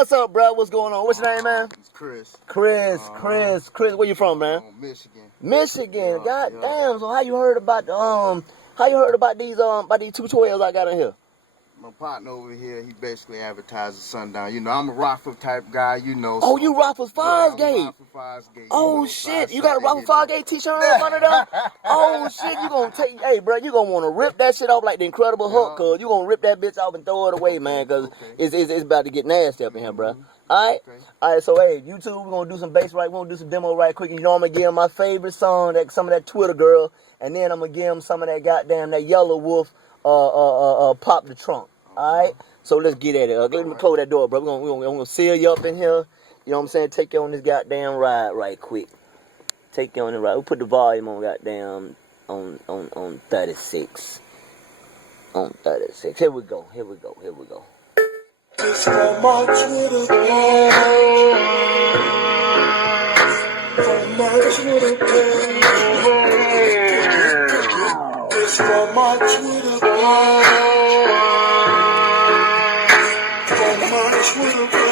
What's up, bro? What's going on? What's your name, man? It's Chris. Chris. Where you from, man? Michigan. Michigan. God damn. So how you heard about these 212s I got in here? My partner over here, he basically advertises Sundown. You know, I'm a Rockford type guy, you know. Oh, so, you Rockford Fosgate. Yeah, Rockford Fosgate. Oh, shit. You got a Rockford Fosgate t-shirt on front of them? Oh, shit. You gonna take, hey, bro, you gonna want to rip that shit off like the Incredible Hulk, cuz you gonna rip that bitch off and throw it away, man, cuz it's about to get nasty up in here, bro. All right, so, hey, YouTube, we're gonna do some bass right, we're gonna do some demo right quick. You know, I'm gonna give him my favorite song, some of that Twitter girl, and then I'm gonna give him some of that goddamn, that Yellow Wolf, Pop the Trunk. All right, so let's get at it. Let me close that door, bro. We're gonna seal you up in here. You know what I'm saying? Take you on this goddamn ride right quick. Take you on the ride. We'll put the volume on goddamn on 36. On 36. Here we go. Just for my Twitter page. For my Twitter page. Just for my Twitter page. For my Twitter page.